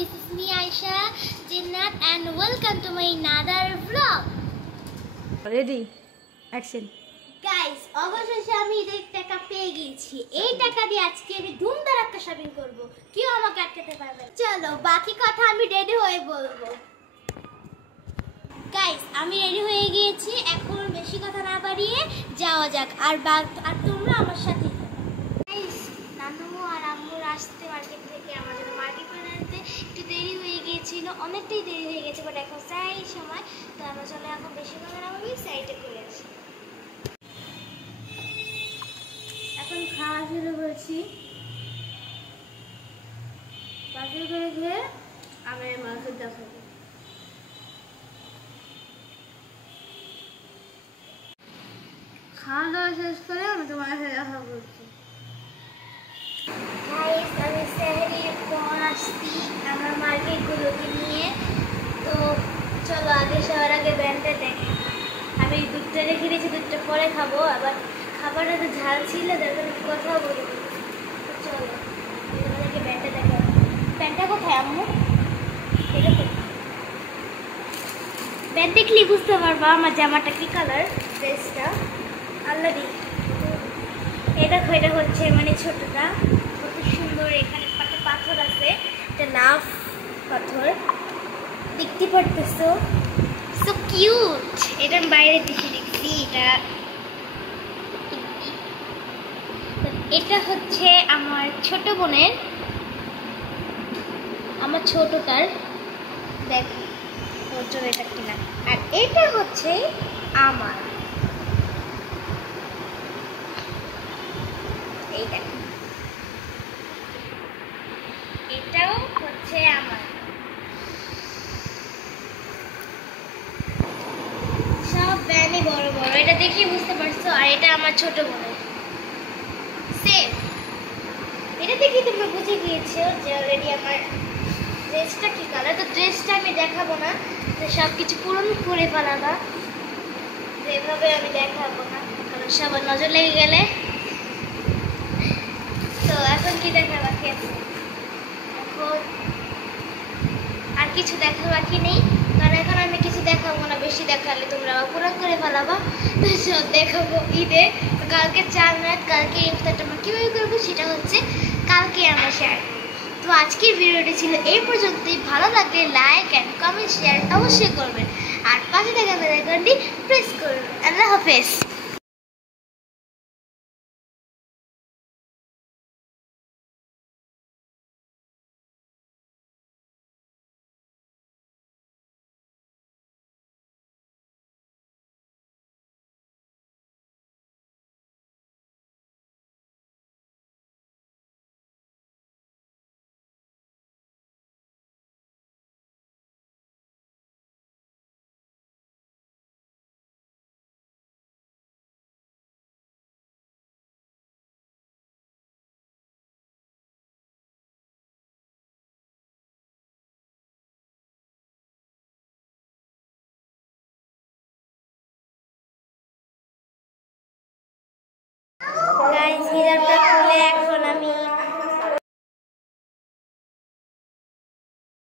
this is me Aisha Jinnat and welcome to my another vlog. Ready? Action. Guys, অবশেষে আমি ঈদের টাকা পেয়ে গেছি। এই টাকা দিয়ে আজকে আমি ধুমধারাক্কা শপিং করব। কেউ আমাকে আটকাতে পারবে না। চলো বাকি কথা আমি রেডি হয়ে বলবো। গাইস, আমি রেডি হয়ে গিয়েছি। এখন বেশি কথা না বাড়িয়ে যাওয়া যাক। আর তোমরা আমার সাথে গাইস, নানু আর আম্মুর আসতে মার্কেট থেকে আমার জন্য মার্কেট করে আনতে একটু দেরি হয়ে গিয়েছিল, অনেকটাই দেরি হয়ে গেছে, বাট এখন চাই সময়, তো আমরা চলে এখন বেশি কথা না বাড়িয়ে সাইডে করে আসি। এখন খাওয়া শুরু করছি। বাজার করে গিয়ে আমি মাছের দেখাবো। খাওয়া দাওয়া শেষ করে আমি তোমার সাথে দেখা করছি। আমি সেহরির পর আসছি আমার মার্কেটগুলোকে নিয়ে। তো চলো আগে সবার আগে ব্যান্ডটা দেখি। আমি দুধটা রেখে দিয়েছি, দুধটা পরে খাবো। আবার খাবারটা তো ঝাল ছিল, তারপর কথাও বলবো। চলো তোমাদেরকে ব্যান্ডটা দেখো। প্যান্টটা কোথায় আম্মু? এটা ব্যান্ড দেখলেই বুঝতে পারবা আমার জামাটা কি কালার, ড্রেসটা। আল্লাহ দি এটা হচ্ছে মানে ছোটটা, কত সুন্দর। এখানে একটা পাথর আছে, এটা লাভ পাথর, দেখতে পারতেছো? So cute. এটা আমি বাইরের দিকে দেখছি। এটা হচ্ছে আমার ছোট বোনের, আমার ছোটটার, দেখো ওর জন্য এটা কিনা। আর এটা হচ্ছে আমার, এই দেখো এটাও হচ্ছে আমার। সব ব্যান্ডই বড় বড়, এটা দেখে বুঝতে পারছো। আর এটা আমার ছোট বোনের সেম। এটা দেখে তোমরা বুঝে গিয়েছো যে অলরেডি আমার ড্রেসটা কি কালার। তো ড্রেসটা আমি দেখাবো না, সব কিছু পূরণ করে ফেলাবা, এভাবে আমি দেখাবো না, কারণ সবার নজর লেগে গেলে। তো এখন কি দেখা বাকি আছে? এখন আর কিছু দেখা বাকি নেই, কারণ এখন আমি কিছু দেখাবো না। বেশি দেখালে তোমরা পুরো করে ফেলাবা। তো সব দেখাবো ঈদে। কালকে 4 রাত, কালকে ইফতারটা আমরা কীভাবে করবো সেটা হচ্ছে কালকে আমরা শেয়ার করবো। তো আজকের ভিডিওটি ছিল এই পর্যন্তই। ভালো লাগলে লাইক অ্যান্ড কমেন্ট শেয়ার অবশ্যই করবেন, আর পাশে থাকা বেল আইকনটি প্রেস করবেন। আল্লাহ হাফেজ। Guys,